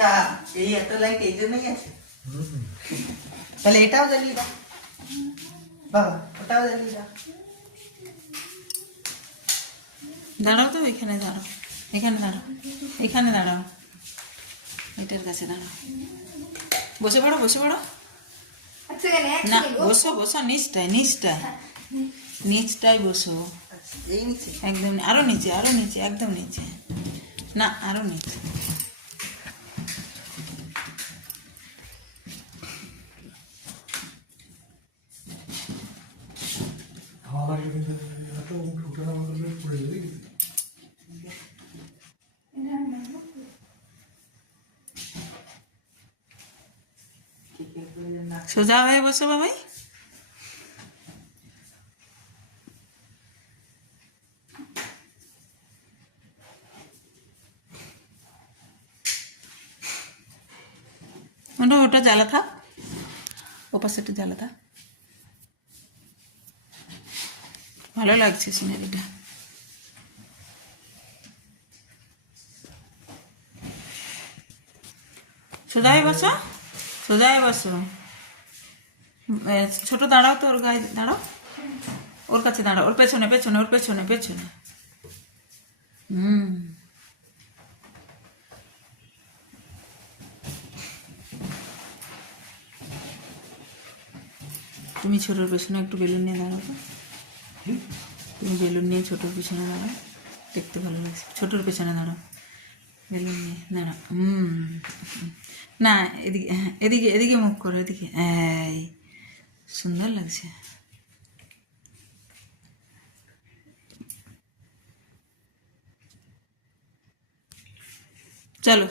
আচ্ছা, এই এত লাইট এই জন্যই আছে। তাহলে এটাও জ্বালিয়ে দাও বাবা, ওটাও জ্বালিয়ে দাও। দাঁড়াও তো, এখানে দাঁড়াও, এখানে দাঁড়াও, এখানে দাঁড়াও, এটার কাছে দাঁড়াও, বসে পড়ো, বসে পড়ো। না, বসো বসো, নিচটায় নিচটায় নিচটায় বসো, আচ্ছা, এই নিচে একদম আরো নিচে, আরো নিচে, একদম নিচে, না আরো নিচে। সোজা হয়ে বসো বাবাই। ওটা জ্বালা থাক, ওপাশে একটু জ্বালা থাক। ভালো লাগছে সিনারিটা। সোজায় বসো, সোজায় বসো। ছোট দাঁড়াও তো, ওর গায়ে দাঁড়াও, ওর কাছে দাঁড়াও, ওর পেছনে পেছনে, ওর পেছনে পেছনে। তুমি ছোটোর পেছনে একটু বেলুন নিয়ে দাঁড়াও তো, তুমি বেলুন নিয়ে ছোটোর পেছনে দাঁড়াও, দেখতে ভালো লাগছে। ছোটোর পেছনে দাঁড়াও, বেলুন নিয়ে দাঁড়াও। না, এদিকে, হ্যাঁ এদিকে, এদিকে মুখ করো, এদিকে, এই সুন্দর লাগছে। চলো।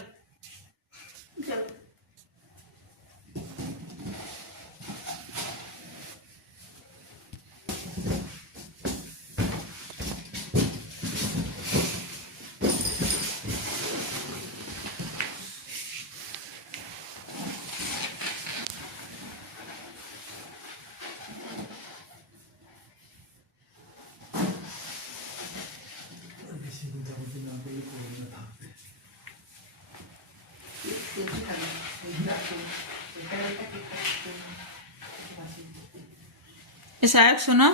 সাহেব শোনো,